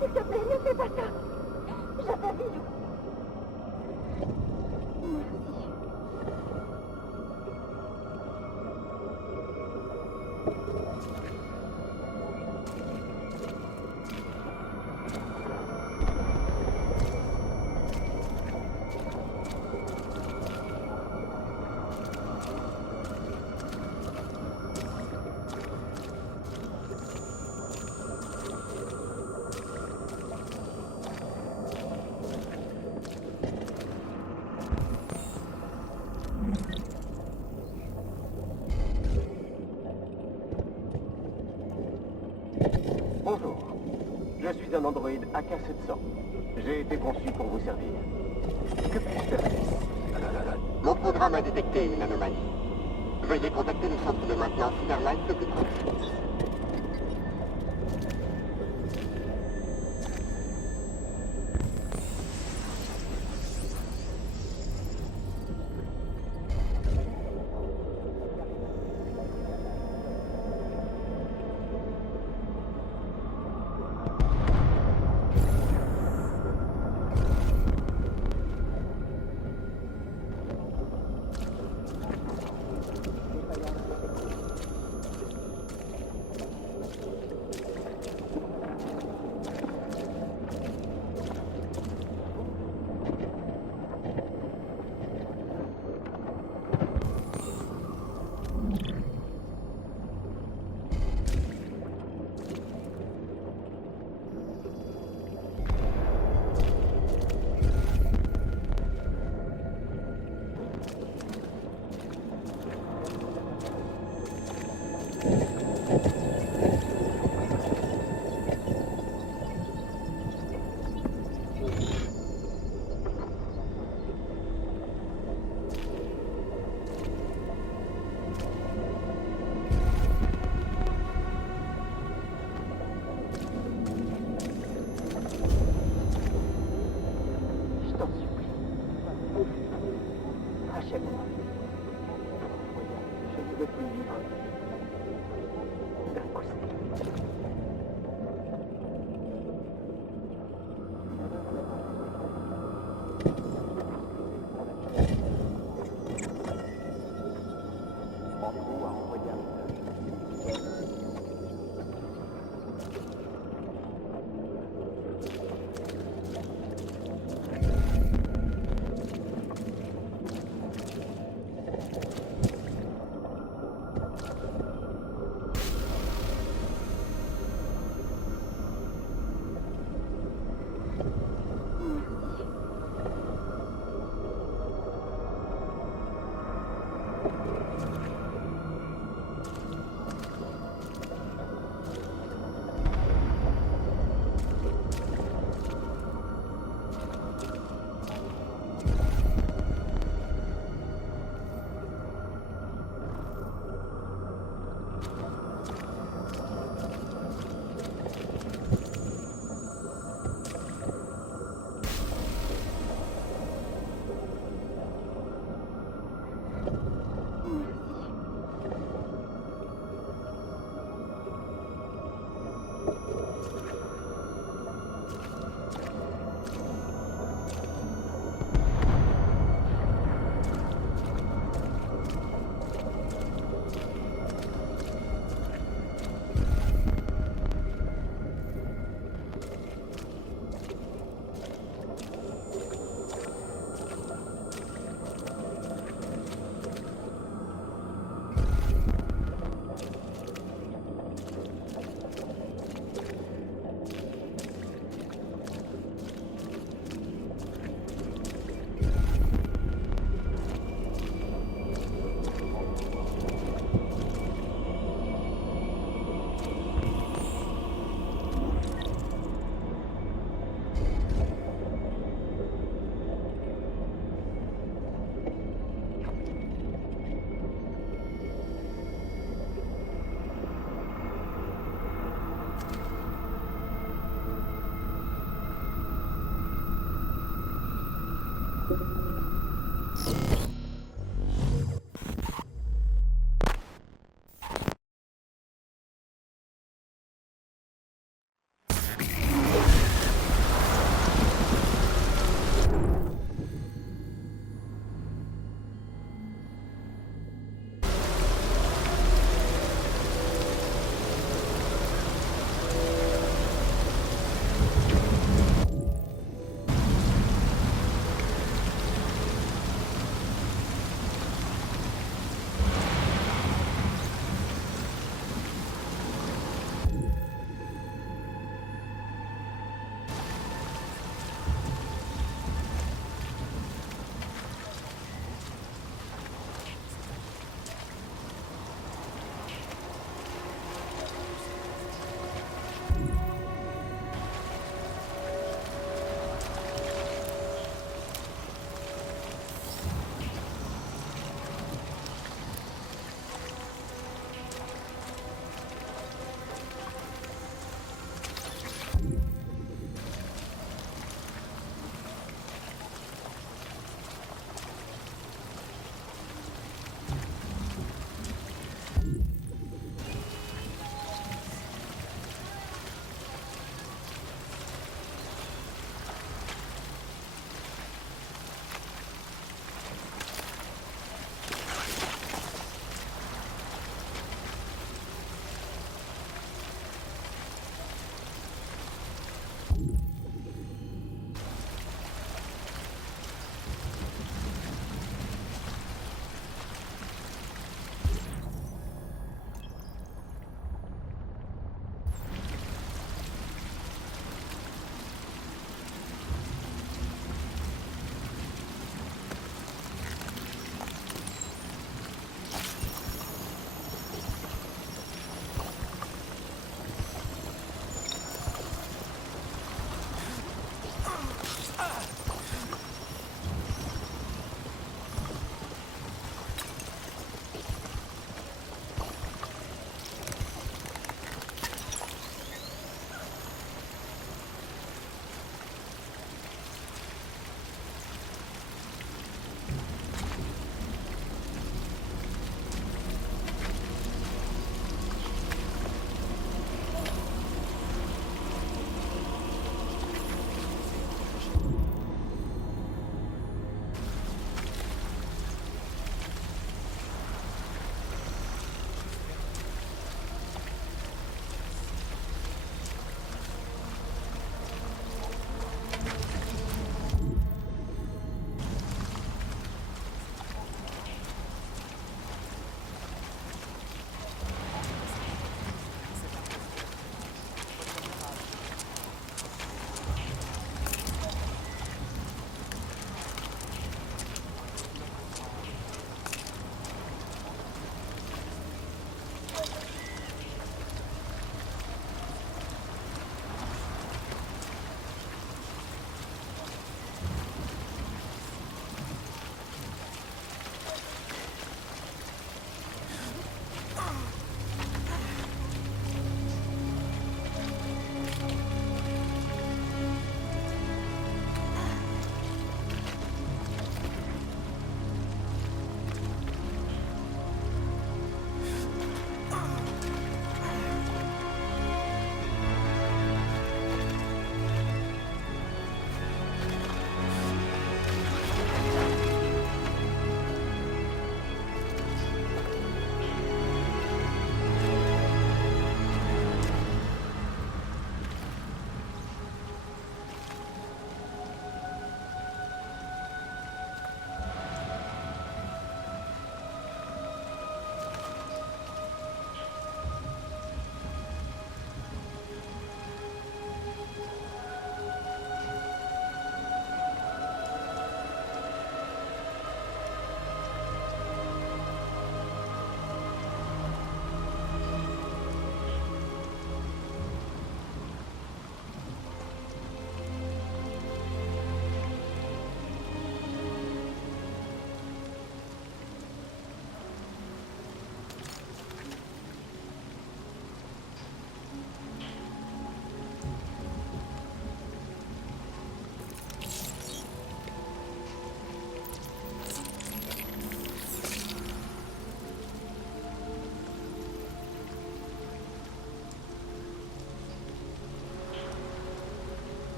S'il te plaît, ne fais pas ça. J'attends. Merci. Bonjour, je suis un androïde AK-700. J'ai été conçu pour vous servir. Que puis-je faire? Mon programme a détecté une anomalie. Veuillez contacter le centre de maintenance Cyberlife le plus proche.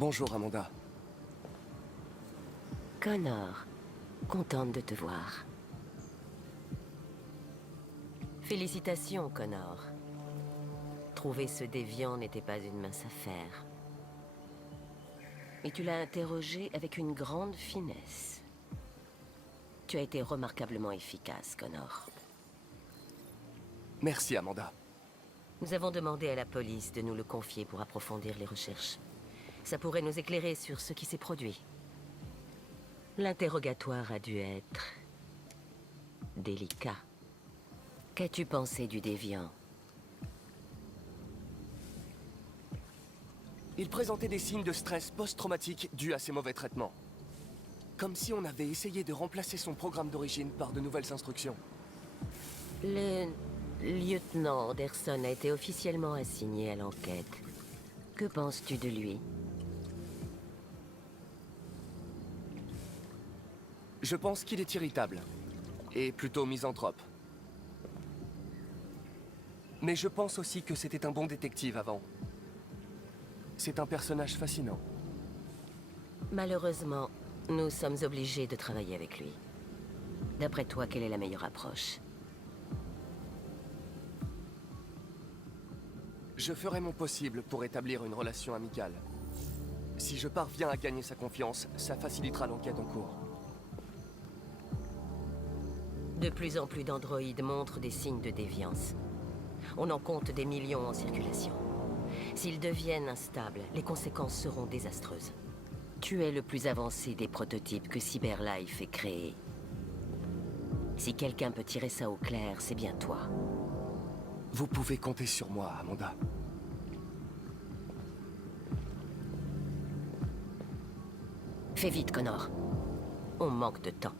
Bonjour, Amanda. Connor, contente de te voir. Félicitations, Connor. Trouver ce déviant n'était pas une mince affaire. Et tu l'as interrogé avec une grande finesse. Tu as été remarquablement efficace, Connor. Merci, Amanda. Nous avons demandé à la police de nous le confier pour approfondir les recherches. Ça pourrait nous éclairer sur ce qui s'est produit. L'interrogatoire a dû être délicat. Qu'as-tu pensé du déviant? Il présentait des signes de stress post-traumatique dus à ses mauvais traitements. Comme si on avait essayé de remplacer son programme d'origine par de nouvelles instructions. Le lieutenant Anderson a été officiellement assigné à l'enquête. Que penses-tu de lui? Je pense qu'il est irritable. Et plutôt misanthrope. Mais je pense aussi que c'était un bon détective avant. C'est un personnage fascinant. Malheureusement, nous sommes obligés de travailler avec lui. D'après toi, quelle est la meilleure approche? Je ferai mon possible pour établir une relation amicale. Si je parviens à gagner sa confiance, ça facilitera l'enquête en cours. De plus en plus d'androïdes montrent des signes de déviance. On en compte des millions en circulation. S'ils deviennent instables, les conséquences seront désastreuses. Tu es le plus avancé des prototypes que CyberLife ait créés. Si quelqu'un peut tirer ça au clair, c'est bien toi. Vous pouvez compter sur moi, Amanda. Fais vite, Connor. On manque de temps.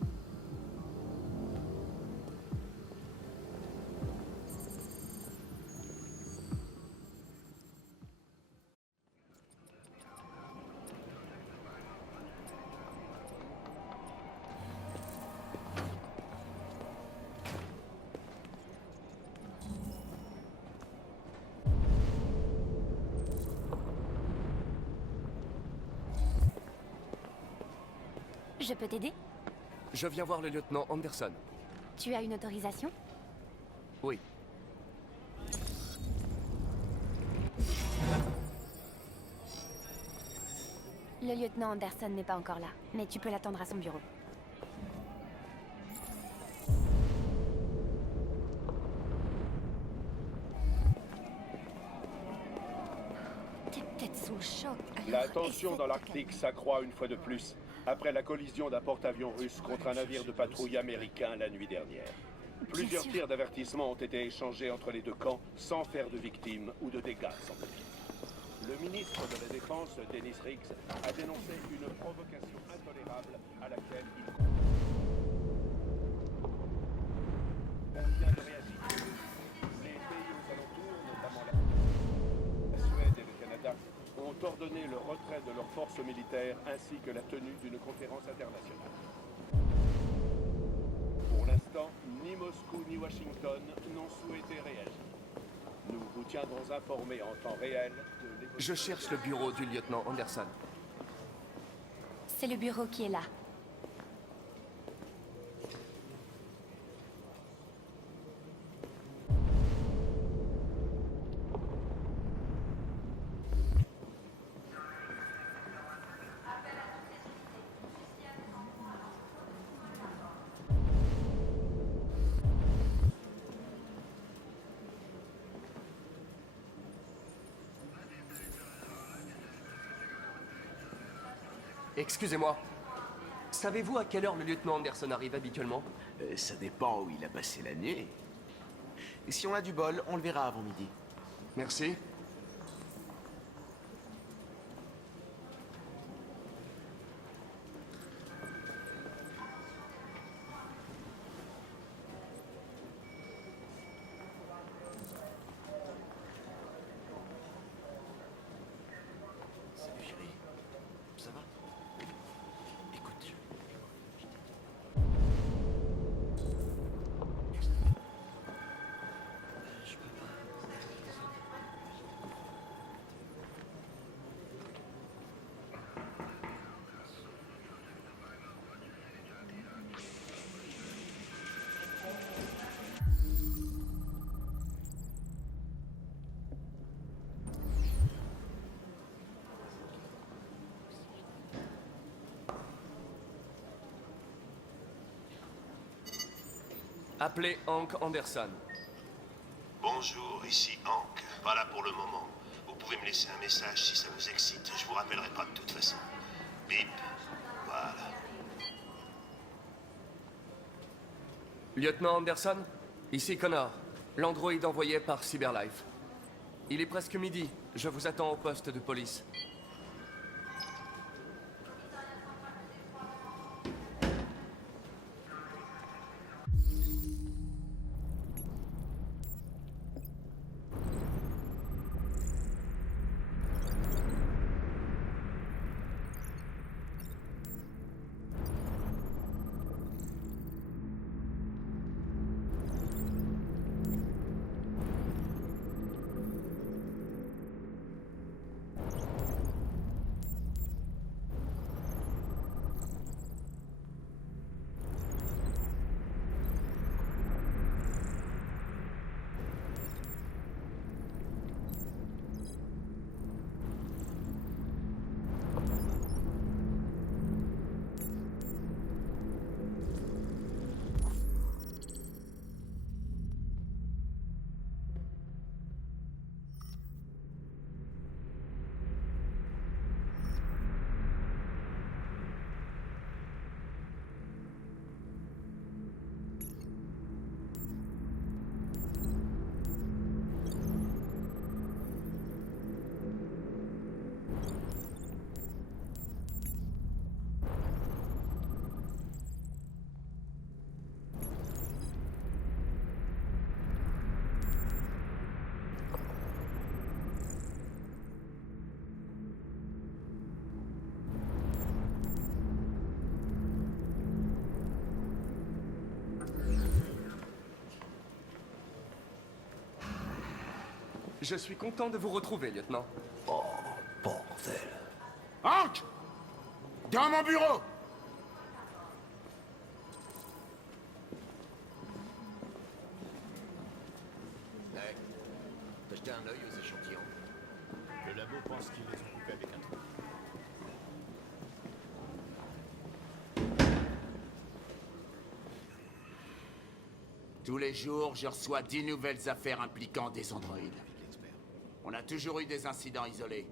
Je peux t'aider? Je viens voir le lieutenant Anderson. Tu as une autorisation? Oui. Le lieutenant Anderson n'est pas encore là, mais tu peux l'attendre à son bureau. T'es peut-être sous le choc. La tension dans l'Arctique s'accroît une fois de plus, après la collision d'un porte-avions russe contre un navire de patrouille américain la nuit dernière. Plusieurs tirs d'avertissement ont été échangés entre les deux camps, sans faire de victimes ou de dégâts, semble-t-il. Le ministre de la Défense, Dennis Riggs, a dénoncé une provocation intolérable à laquelle il... On vient de réagir. Les pays aux alentours, notamment la Suède et le Canada, ont ordonné le retrait de leurs forces militaires ainsi que la tenue d'une conférence internationale. Pour l'instant, ni Moscou ni Washington n'ont souhaité réagir. Nous vous tiendrons informés en temps réel de l'évolution. Je cherche le bureau du lieutenant Anderson. C'est le bureau qui est là. Excusez-moi. Savez-vous à quelle heure le lieutenant Anderson arrive habituellement? Ça dépend où il a passé la nuit. Et si on a du bol, on le verra avant midi. Merci. Salut chérie. Ça va? Écoute, je peux pas. Appelez Hank Anderson. Bonjour, ici Hank. Pas là pour le moment. Vous pouvez me laisser un message si ça vous excite. Je vous rappellerai pas de toute façon. Bip. Voilà. Lieutenant Anderson, ici Connor, l'androïde envoyé par Cyberlife. Il est presque midi. Je vous attends au poste de police. Je suis content de vous retrouver, lieutenant. Oh, bordel. Hank! Dans mon bureau! Ouais. T'as jeté un œil aux échantillons. Le labo pense qu'ils les ont coupés avec un trou. Tous les jours, je reçois 10 nouvelles affaires impliquant des androïdes. On a toujours eu des incidents isolés.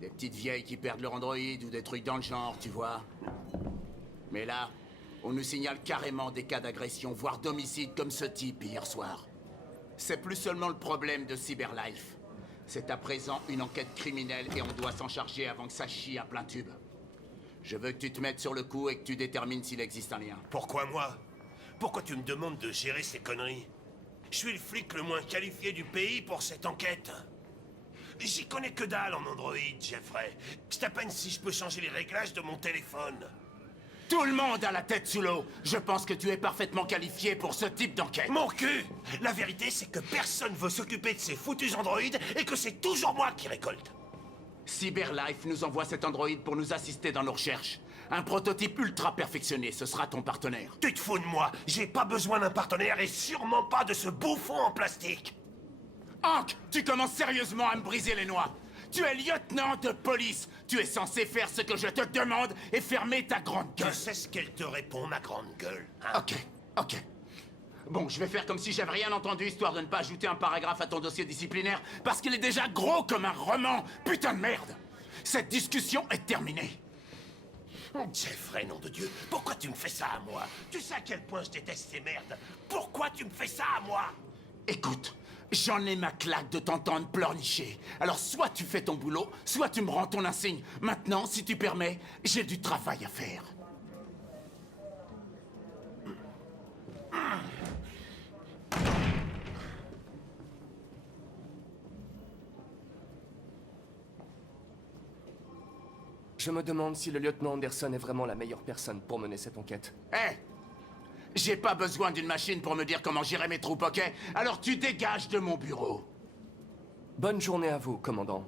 Des petites vieilles qui perdent leur androïde ou des trucs dans le genre, tu vois. Mais là, on nous signale carrément des cas d'agression, voire d'homicide comme ce type hier soir. C'est plus seulement le problème de Cyberlife. C'est à présent une enquête criminelle et on doit s'en charger avant que ça chie à plein tube. Je veux que tu te mettes sur le coup et que tu détermines s'il existe un lien. Pourquoi moi? Pourquoi tu me demandes de gérer ces conneries? Je suis le flic le moins qualifié du pays pour cette enquête. J'y connais que dalle en Android, Jeffrey. C'est à peine si je peux changer les réglages de mon téléphone. Tout le monde a la tête sous l'eau. Je pense que tu es parfaitement qualifié pour ce type d'enquête. Mon cul! La vérité, c'est que personne veut s'occuper de ces foutus androïdes et que c'est toujours moi qui récolte. Cyberlife nous envoie cet androïde pour nous assister dans nos recherches. Un prototype ultra perfectionné, ce sera ton partenaire. Tu te fous de moi? J'ai pas besoin d'un partenaire et sûrement pas de ce bouffon en plastique. Hank, tu commences sérieusement à me briser les noix. Tu es lieutenant de police. Tu es censé faire ce que je te demande et fermer ta grande gueule. Je sais ce qu'elle te répond, ma grande gueule. Hein? Ok. Bon, je vais faire comme si j'avais rien entendu, histoire de ne pas ajouter un paragraphe à ton dossier disciplinaire, parce qu'il est déjà gros comme un roman. Putain de merde. Cette discussion est terminée. Jeffrey, nom de Dieu, pourquoi tu me fais ça à moi? Tu sais à quel point je déteste ces merdes. Pourquoi tu me fais ça à moi? Écoute, j'en ai ma claque de t'entendre pleurnicher. Alors soit tu fais ton boulot, soit tu me rends ton insigne. Maintenant, si tu permets, j'ai du travail à faire. Je me demande si le lieutenant Anderson est vraiment la meilleure personne pour mener cette enquête. Hé! J'ai pas besoin d'une machine pour me dire comment gérer mes troupes, ok? Alors tu dégages de mon bureau. Bonne journée à vous, commandant.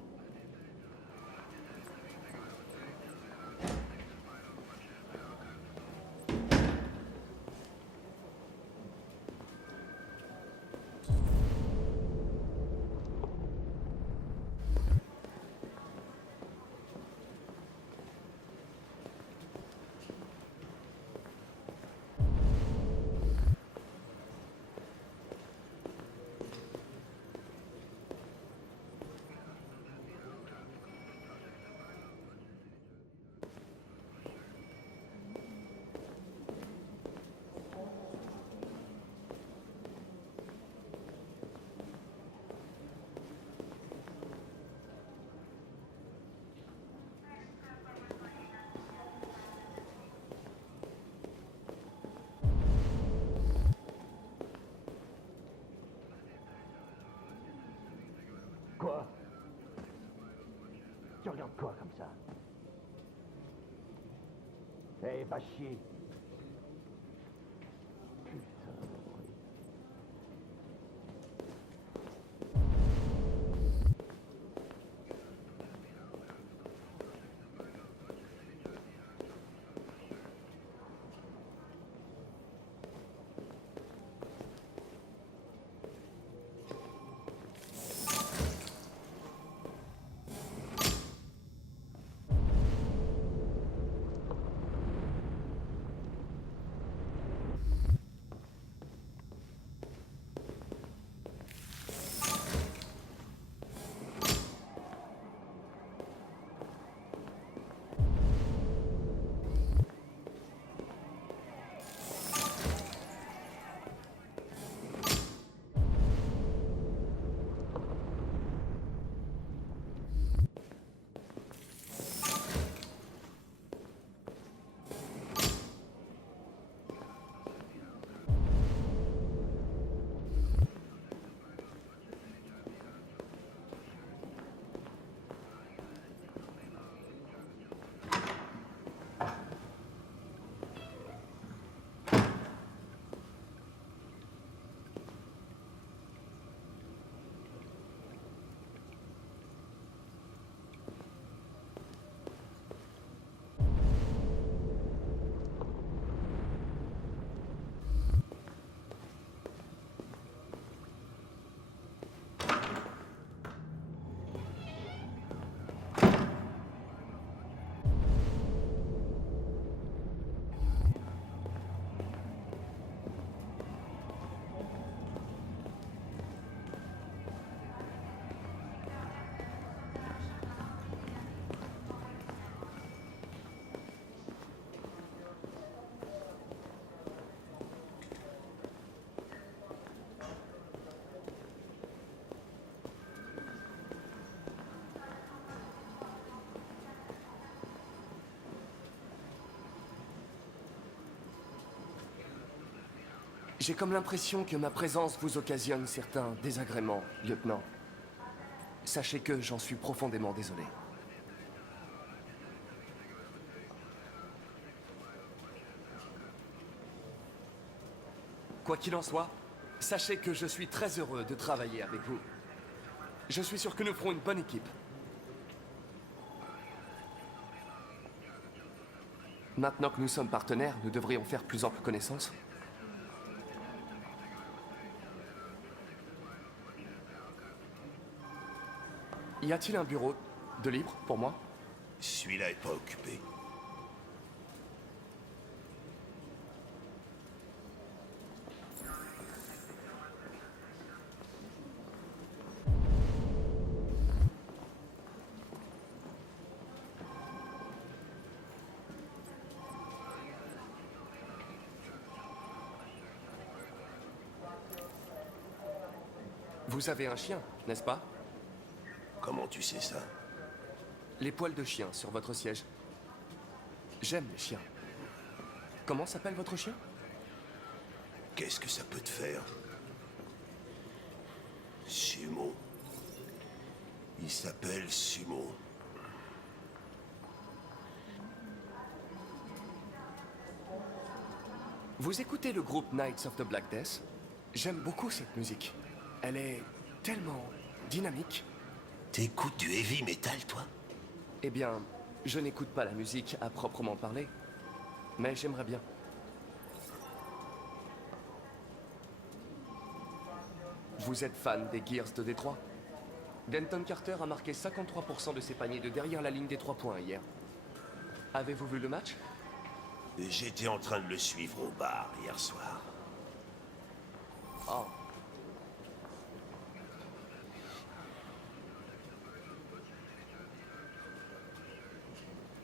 encore comme ça. Eh, va chier. Putain d'androïde. J'ai comme l'impression que ma présence vous occasionne certains désagréments, lieutenant. Sachez que j'en suis profondément désolé. Quoi qu'il en soit, sachez que je suis très heureux de travailler avec vous. Je suis sûr que nous ferons une bonne équipe. Maintenant que nous sommes partenaires, nous devrions faire plus ample connaissance. Y a-t-il un bureau de libre pour moi? Celui-là est pas occupé. Vous avez un chien, n'est-ce pas? Comment tu sais ça? Les poils de chien sur votre siège. J'aime les chiens. Comment s'appelle votre chien? Qu'est-ce que ça peut te faire? Sumo. Il s'appelle Sumo. Vous écoutez le groupe Knights of the Black Death? J'aime beaucoup cette musique. Elle est tellement dynamique. T'écoutes du heavy metal, toi? Eh bien, je n'écoute pas la musique à proprement parler, mais j'aimerais bien. Vous êtes fan des Gears de Détroit? Denton Carter a marqué 53% de ses paniers de derrière la ligne des 3 points hier. Avez-vous vu le match? J'étais en train de le suivre au bar hier soir. Oh.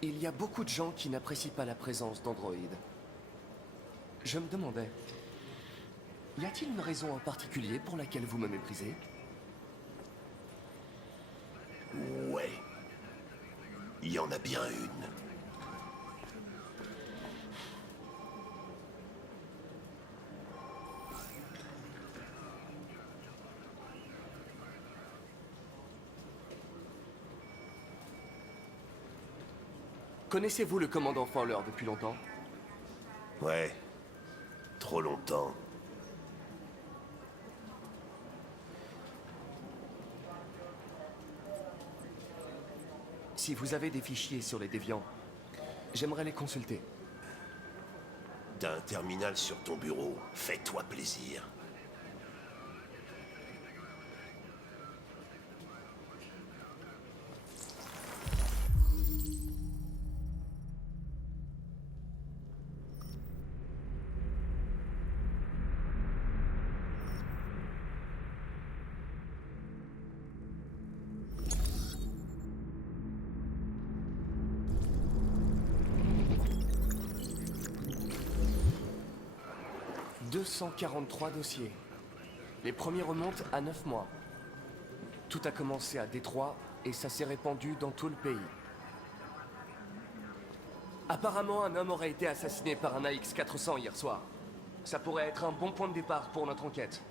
Il y a beaucoup de gens qui n'apprécient pas la présence d'androïdes. Je me demandais, y a-t-il une raison en particulier pour laquelle vous me méprisez? Ouais. Il y en a bien une. Connaissez-vous le commandant Fowler depuis longtemps? Ouais. Trop longtemps. Si vous avez des fichiers sur les déviants, j'aimerais les consulter. T'as un terminal sur ton bureau. Fais-toi plaisir. « 243 dossiers. Les premiers remontent à 9 mois. Tout a commencé à Détroit et ça s'est répandu dans tout le pays. Apparemment, un homme aurait été assassiné par un AX-400 hier soir. Ça pourrait être un bon point de départ pour notre enquête.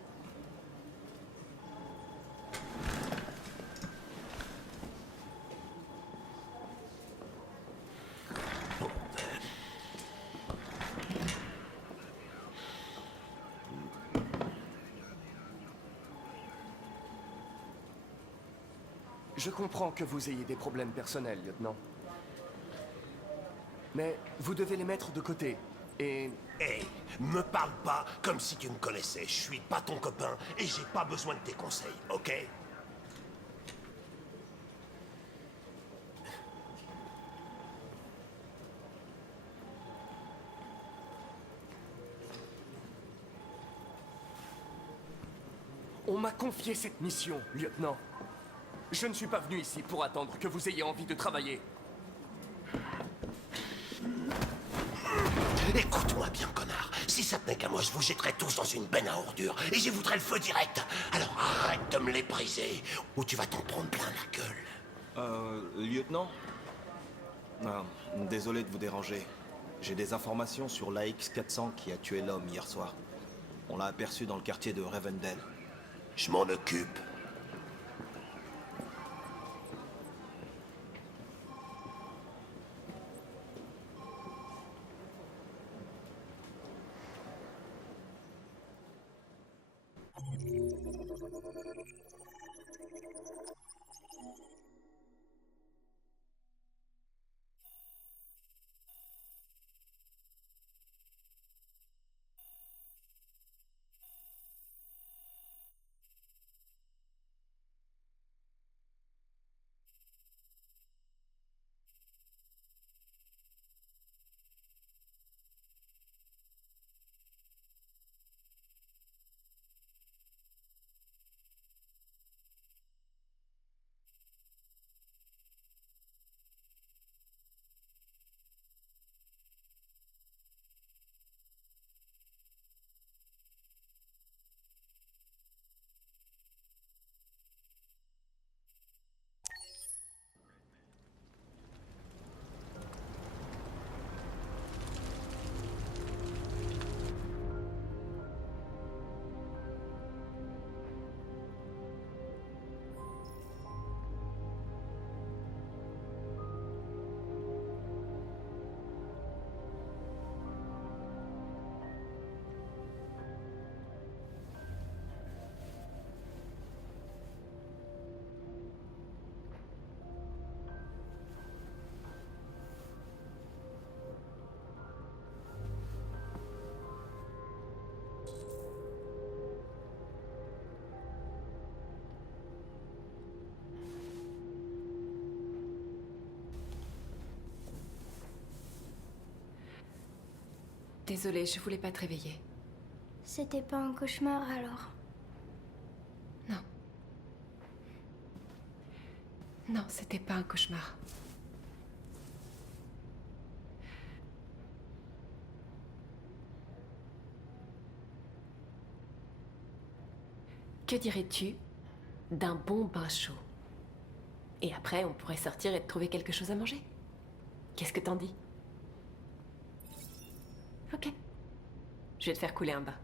Je comprends que vous ayez des problèmes personnels, lieutenant. Mais vous devez les mettre de côté. Et... Hé, me parle pas comme si tu me connaissais. Je suis pas ton copain et j'ai pas besoin de tes conseils, ok? On m'a confié cette mission, lieutenant. Je ne suis pas venu ici pour attendre que vous ayez envie de travailler. Écoute-moi bien, connard. Si ça tenait qu'à moi, je vous jetterais tous dans une benne à ordures et j'y voudrais le feu direct. Alors arrête de me les briser ou tu vas t'en prendre plein la gueule. Lieutenant? Ah, désolé de vous déranger. J'ai des informations sur l'AX-400 qui a tué l'homme hier soir. On l'a aperçu dans le quartier de Rivendell. Je m'en occupe. Désolée, je voulais pas te réveiller. C'était pas un cauchemar alors? Non. Non, c'était pas un cauchemar. Que dirais-tu d'un bon bain chaud? Et après, on pourrait sortir et te trouver quelque chose à manger. Qu'est-ce que t'en dis? Ok. Je vais te faire couler un bain.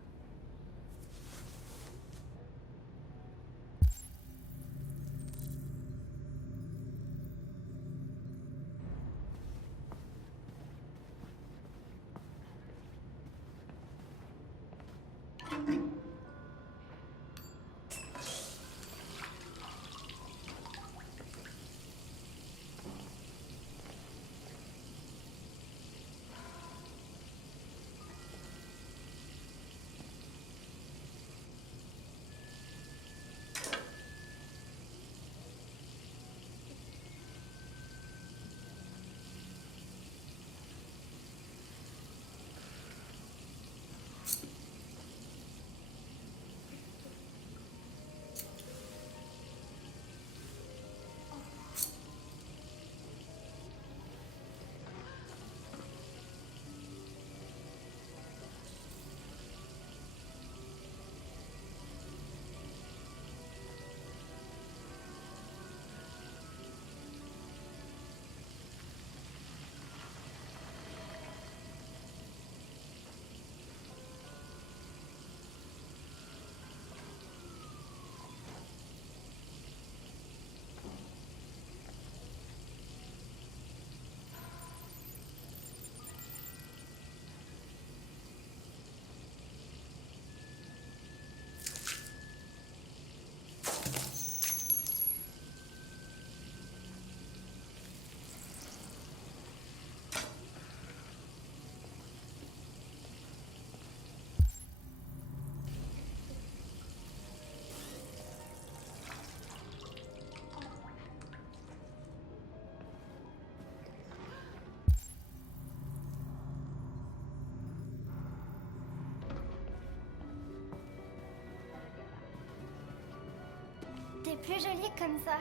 T'es plus jolie comme ça.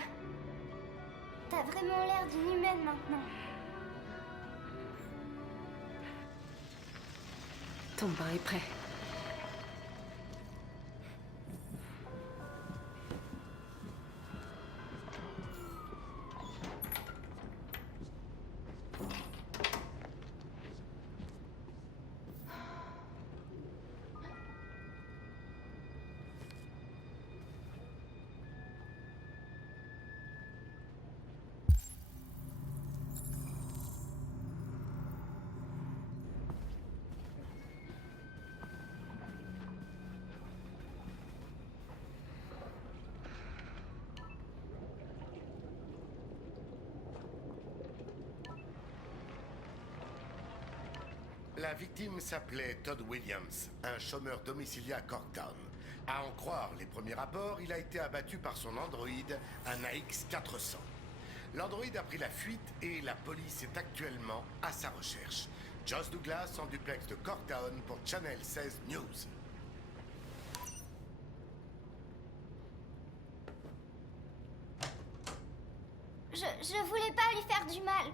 T'as vraiment l'air d'une humaine maintenant. Ton bain est prêt. La victime s'appelait Todd Williams, un chômeur domicilié à Corktown. À en croire les premiers rapports, il a été abattu par son androïde, un AX-400. L'androïde a pris la fuite et la police est actuellement à sa recherche. Joss Douglas en duplex de Corktown pour Channel 16 News. Je voulais pas lui faire du mal,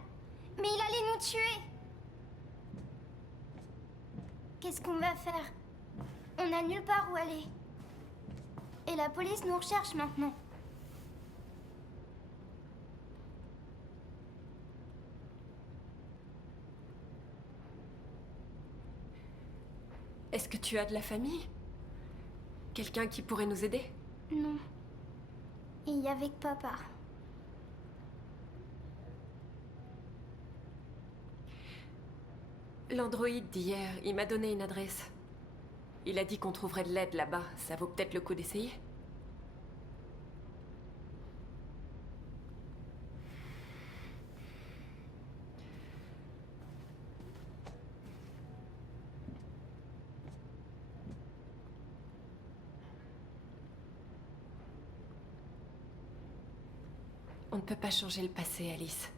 mais il allait nous tuer. Qu'est-ce qu'on va faire? On n'a nulle part où aller. Et la police nous recherche maintenant. Est-ce que tu as de la famille? Quelqu'un qui pourrait nous aider? Non. Il y avait que papa. L'androïde d'hier, il m'a donné une adresse. Il a dit qu'on trouverait de l'aide là-bas. Ça vaut peut-être le coup d'essayer. On ne peut pas changer le passé, Alice.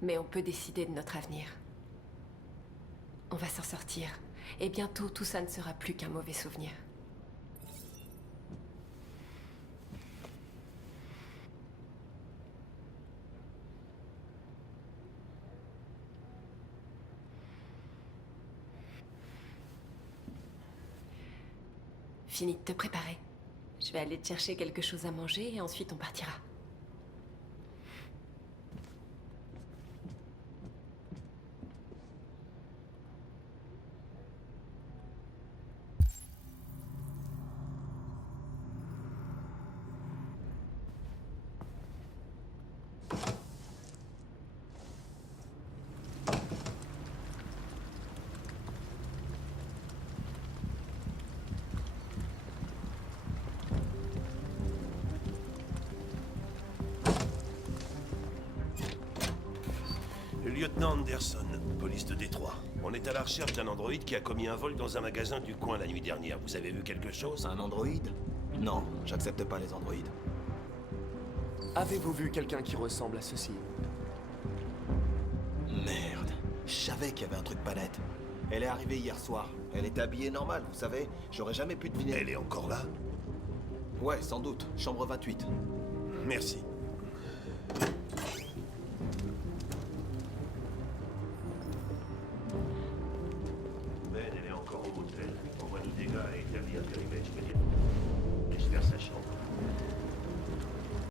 Mais on peut décider de notre avenir. On va s'en sortir. Et bientôt, tout ça ne sera plus qu'un mauvais souvenir. Fini de te préparer. Je vais aller te chercher quelque chose à manger et ensuite on partira. Lieutenant Anderson, police de Détroit. On est à la recherche d'un androïde qui a commis un vol dans un magasin du coin la nuit dernière. Vous avez vu quelque chose? Un androïde? Non, j'accepte pas les androïdes. Avez-vous vu quelqu'un qui ressemble à ceci? Merde, je savais qu'il y avait un truc pas net. Elle est arrivée hier soir. Elle était habillée normal, vous savez. J'aurais jamais pu deviner. Elle est encore là? Ouais, sans doute. Chambre 28. Merci. Ben, elle est encore au motel. Envoie-nous des gars à établir un périmètre immédiatement.